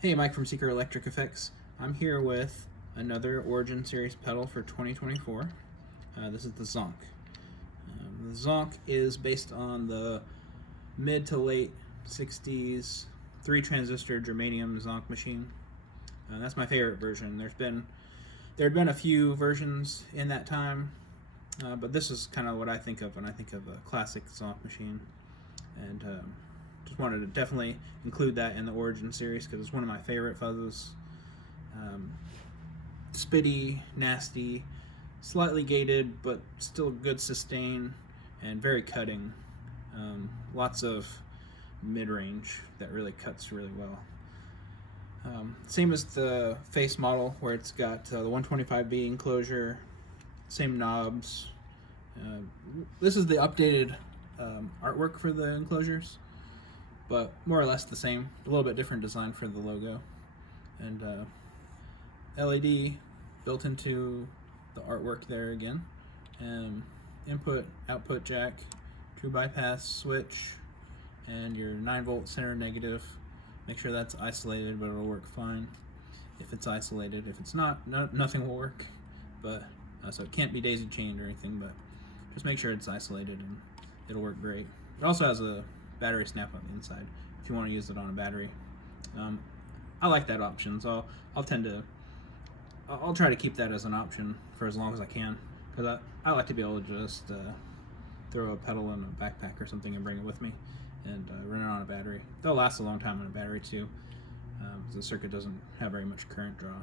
Hey, Mike from Secret Electric Effects. I'm here with another Origin Series pedal for 2024. This is the ZONK. The ZONK is based on the mid to late 60s 3-transistor germanium ZONK machine. That's my favorite version. There had been a few versions in that time, but this is kind of what I think of when I think of a classic ZONK machine. And just wanted to definitely include that in the Origin series because it's one of my favorite fuzzes. Spitty, nasty, slightly gated, but still good sustain and very cutting. Lots of mid-range that really cuts really well. Same as the face model where it's got the 125B enclosure, same knobs. This is the updated artwork for the enclosures, but more or less the same. A little bit different design for the logo, and LED built into the artwork there again. Input output jack, true bypass switch, and your 9-volt center negative. Make sure that's isolated, but it'll work fine if it's isolated. If it's not, nothing will work. But so it can't be daisy chained or anything, but just make sure it's isolated and it'll work great. It also has a battery snap on the inside if you want to use it on a battery. I like that option, so I'll try to keep that as an option for as long as I can, because I like to be able to just throw a pedal in a backpack or something and bring it with me and run it on a battery. They'll last a long time on a battery too, because the circuit doesn't have very much current draw.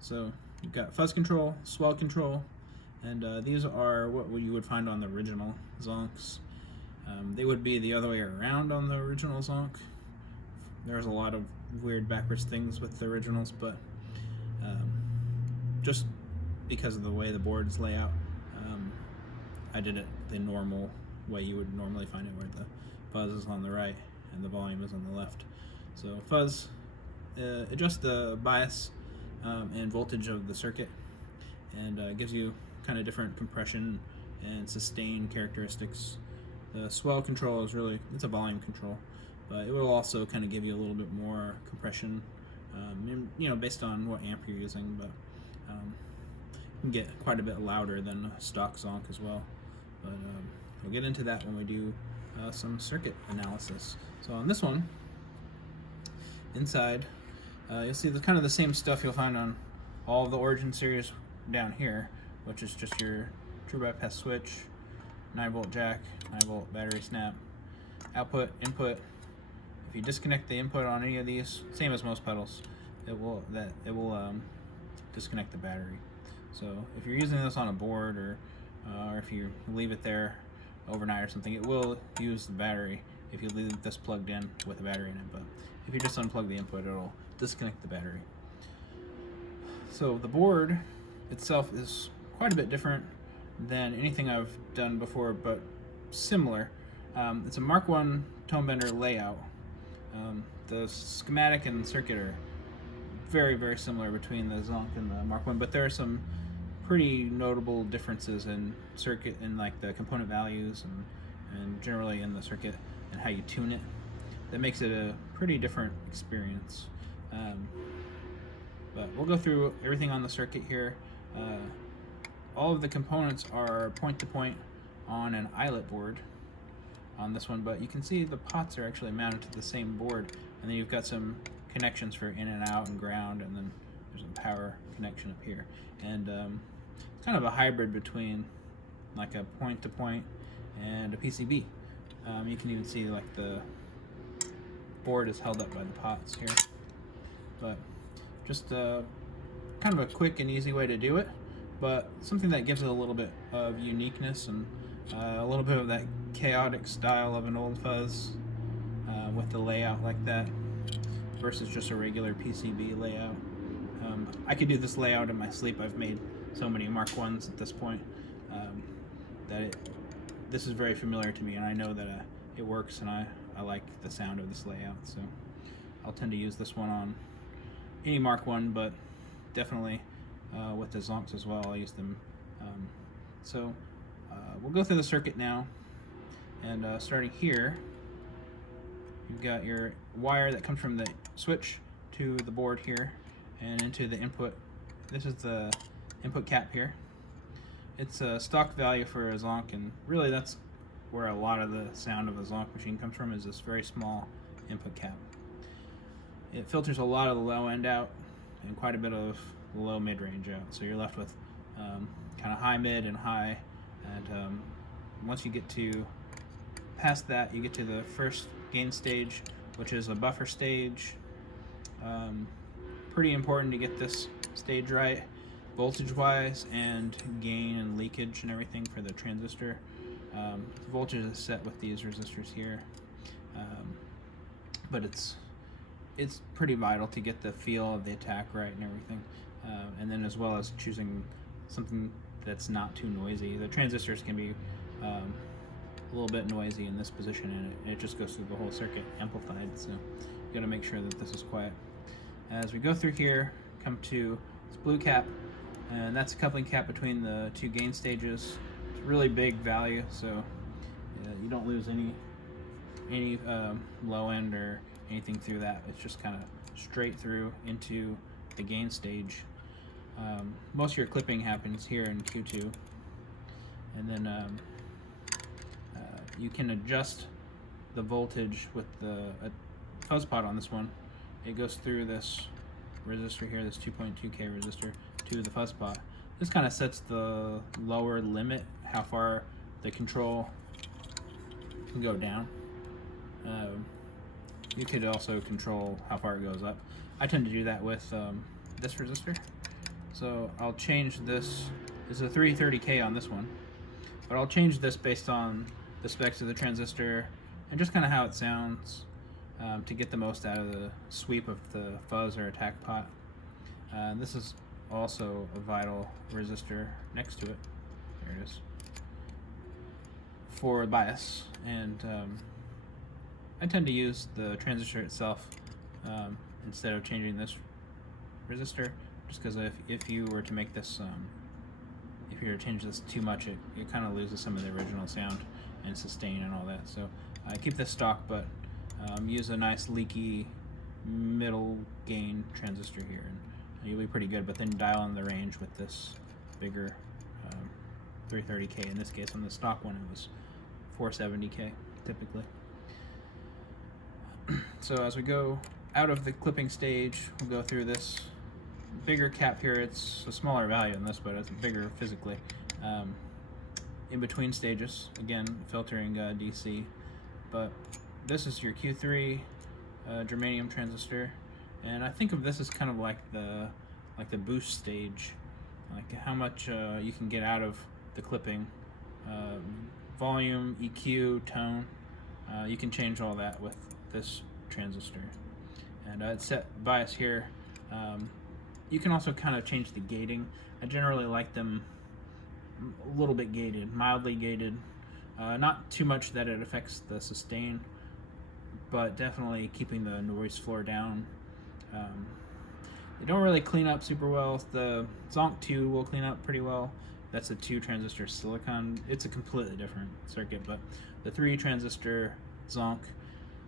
So you've got fuzz control, swell control, and these are what you would find on the original Zonks. They would be the other way around on the original Zonk. There's a lot of weird backwards things with the originals, but just because of the way the boards lay out, I did it the normal way you would normally find it, where the fuzz is on the right and the volume is on the left. So fuzz adjusts the bias and voltage of the circuit, and gives you kind of different compression and sustain characteristics. The swell control is it's a volume control, but it will also kind of give you a little bit more compression, based on what amp you're using, but you can get quite a bit louder than a stock Zonk as well. But we'll get into that when we do some circuit analysis. So on this one, inside, you'll see kind of the same stuff you'll find on all of the Origin series down here, which is just your true bypass switch, 9-volt jack, 9-volt battery snap, output, input. If you disconnect the input on any of these, same as most pedals, it will disconnect the battery. So if you're using this on a board, or if you leave it there overnight or something, it will use the battery if you leave this plugged in with a battery in it. But if you just unplug the input, it'll disconnect the battery. So the board itself is quite a bit different than anything I've done before, but similar. It's a Mark I tone bender layout. The schematic and circuit are very, very similar between the Zonk and the Mark I, but there are some pretty notable differences in circuit, in like the component values and generally in the circuit and how you tune it, that makes it a pretty different experience. But we'll go through everything on the circuit here. All of the components are point-to-point on an eyelet board on this one, but you can see the pots are actually mounted to the same board, and then you've got some connections for in and out and ground, and then there's a power connection up here. And it's kind of a hybrid between like a point-to-point and a PCB. You can even see like the board is held up by the pots here. But just kind of a quick and easy way to do it, but something that gives it a little bit of uniqueness and a little bit of that chaotic style of an old fuzz with the layout like that versus just a regular PCB layout. I could do this layout in my sleep. I've made so many Mark I's at this point that this is very familiar to me, and I know that it works, and I like the sound of this layout, so I'll tend to use this one on any Mark I, but definitely with the Zonks as well, I'll use them. We'll go through the circuit now, and starting here, you've got your wire that comes from the switch to the board here and into the input. This is the input cap here. It's a stock value for a ZONK, and really that's where a lot of the sound of a ZONK machine comes from, is this very small input cap. It filters a lot of the low end out and quite a bit of low mid-range out, so you're left with kind of high mid and high, and once you get to past that, you get to the first gain stage, which is a buffer stage. Pretty important to get this stage right voltage wise, and gain and leakage and everything for the transistor. The voltage is set with these resistors here, but it's pretty vital to get the feel of the attack right and everything, and then as well as choosing something that's not too noisy. The transistors can be a little bit noisy in this position, and it just goes through the whole circuit amplified, so you got to make sure that this is quiet. As we go through here, come to this blue cap, and that's a coupling cap between the two gain stages. It's a really big value, so you don't lose any low end or anything through that. It's just kind of straight through into the gain stage. Most of your clipping happens here in Q2, and then you can adjust the voltage with the fuzz pot on this one. It goes through this resistor here, this 2.2K resistor, to the fuzz pot. This kind of sets the lower limit, how far the control can go down. You could also control how far it goes up. I tend to do that with this resistor. So I'll change this. This is a 330K on this one, but I'll change this based on the specs of the transistor and just kind of how it sounds, to get the most out of the sweep of the fuzz or attack pot. This is also a vital resistor next to it. There it is. For bias, and I tend to use the transistor itself instead of changing this resistor, just because if you were to make this, if you were to change this too much, it kind of loses some of the original sound and sustain and all that. So I keep this stock, but use a nice leaky middle gain transistor here, and you'll be pretty good. But then dial in the range with this bigger 330K. In this case, on the stock one, it was 470K typically. So as we go out of the clipping stage, we'll go through this bigger cap here. It's a smaller value than this, but it's bigger physically. In between stages, again, filtering DC. But this is your Q3 germanium transistor, and I think of this as kind of like the boost stage, like how much you can get out of the clipping, volume, EQ, tone. You can change all that with this transistor, and it's set bias here. You can also kind of change the gating. I generally like them a little bit gated, mildly gated, not too much that it affects the sustain, but definitely keeping the noise floor down. They don't really clean up super well. The ZONK 2 will clean up pretty well. That's a 2 transistor silicon. It's a completely different circuit, but the 3 transistor ZONK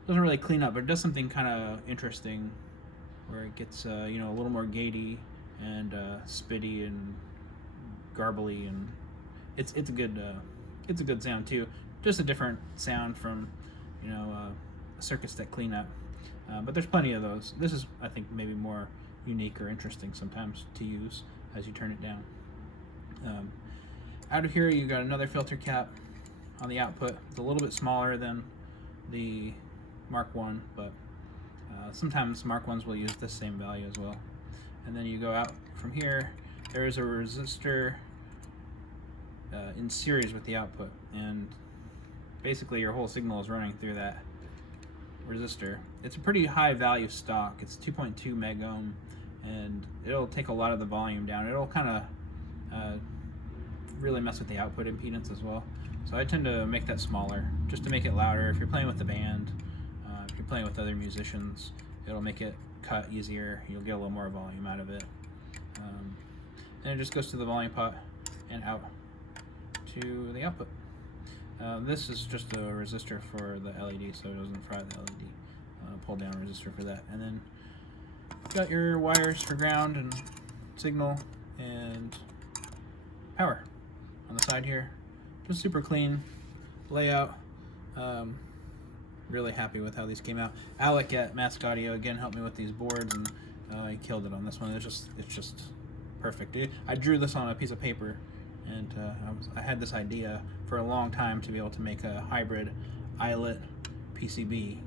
doesn't really clean up, but it does something kind of interesting where it gets a little more gatey and spitty and garbly, and it's a good sound too. Just a different sound from circuits that clean up, but there's plenty of those. This is, I think, maybe more unique or interesting sometimes to use as you turn it down. Out of here, you got another filter cap on the output. It's a little bit smaller than the Mark 1, but sometimes Mark 1s will use the same value as well. And then you go out from here, there is a resistor in series with the output, and basically your whole signal is running through that resistor. It's a pretty high value stock. It's 2.2 megohm, and it'll take a lot of the volume down. It'll kind of really mess with the output impedance as well. So I tend to make that smaller just to make it louder. If you're playing with the band, if you're playing with other musicians, it'll make it cut easier. You'll get a little more volume out of it. And it just goes to the volume pot and out to the output. This is just a resistor for the LED, so it doesn't fry the LED. Pull down resistor for that. And then got your wires for ground and signal and power on the side here. Just super clean layout. Really happy with how these came out. Alec at Mask Audio again helped me with these boards, and he killed it on this one. It's just perfect. I drew this on a piece of paper, and I had this idea for a long time to be able to make a hybrid eyelet PCB.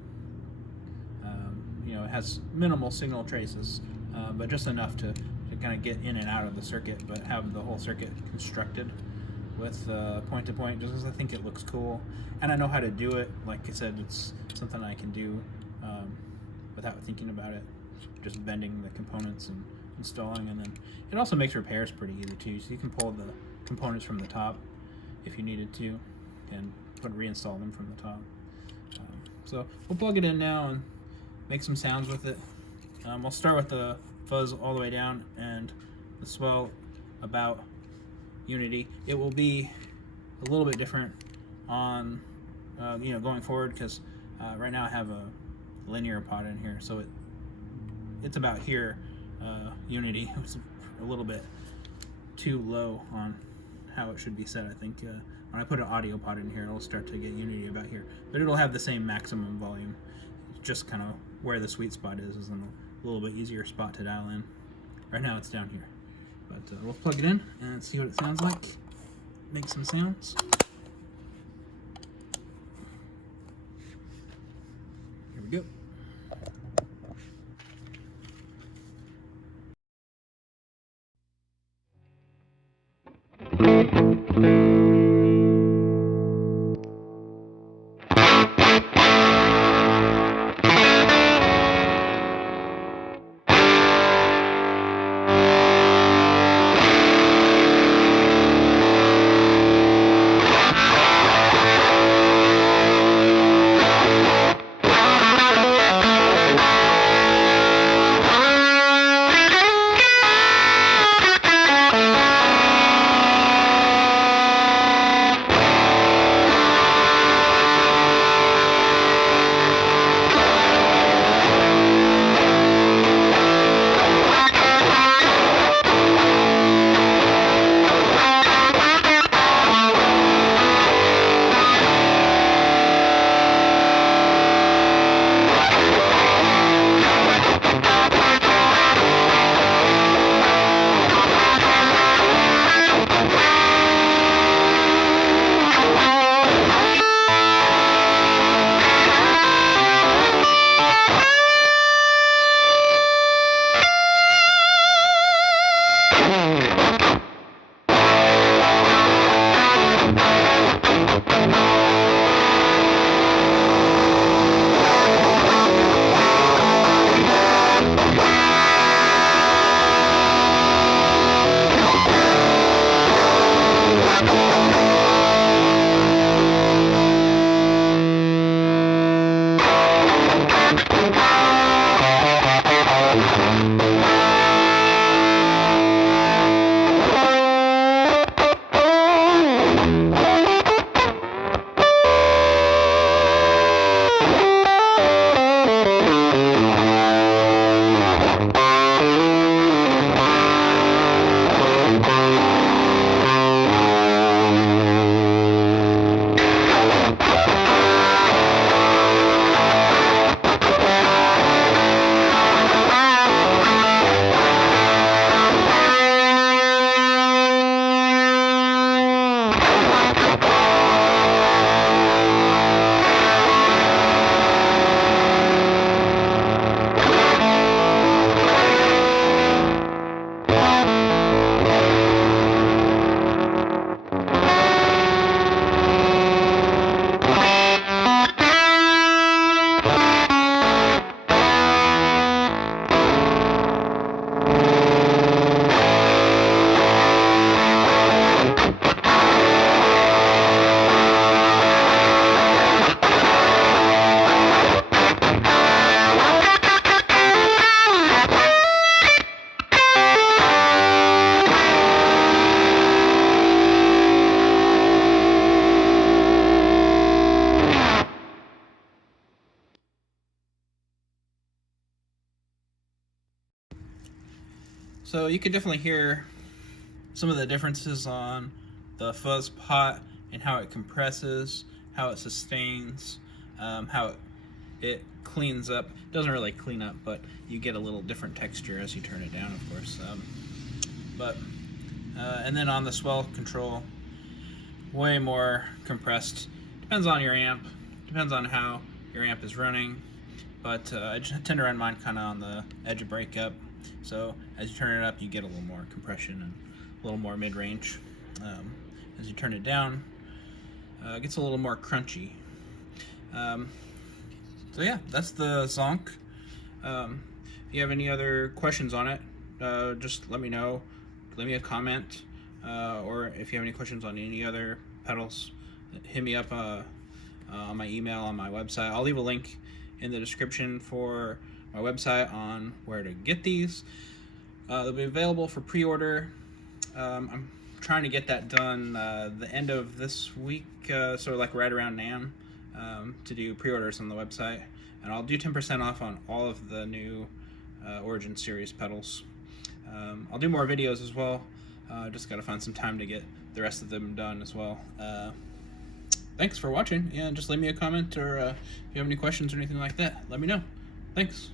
It has minimal signal traces, but just enough to kind of get in and out of the circuit, but have the whole circuit constructed with point-to-point, just because I think it looks cool. And I know how to do it. Like I said, it's something I can do without thinking about it, just bending the components and installing. And then it also makes repairs pretty easy too, so you can pull the components from the top if you needed to and reinstall them from the top. So we'll plug it in now and make some sounds with it. We'll start with the fuzz all the way down and the swell about Unity. It will be a little bit different on going forward, because right now I have a linear pot in here, so it's about here. Unity was a little bit too low on how it should be set. I think when I put an audio pot in here, it'll start to get Unity about here, but it'll have the same maximum volume. Just kind of where the sweet spot is a little bit easier spot to dial in. Right now it's down here, but we'll plug it in and see what it sounds like. Make some sounds. Here we go. So you can definitely hear some of the differences on the fuzz pot and how it compresses, how it sustains, how it cleans up. It doesn't really clean up, but you get a little different texture as you turn it down, of course. And then on the swell control, way more compressed. Depends on your amp, depends on how your amp is running, but I tend to run mine kind of on the edge of breakup. So as you turn it up, you get a little more compression and a little more mid-range. As you turn it down, it gets a little more crunchy. So yeah, that's the ZONK. If you have any other questions on it, just let me know. Leave me a comment, or if you have any questions on any other pedals, hit me up on my email, on my website. I'll leave a link in the description for my website on where to get these. They'll be available for pre-order. I'm trying to get that done the end of this week, so like right around NAMM, to do pre-orders on the website. And I'll do 10% off on all of the new Origin Series pedals. I'll do more videos as well. Just gotta find some time to get the rest of them done as well. Thanks for watching, and just leave me a comment, or if you have any questions or anything like that, let me know. Thanks.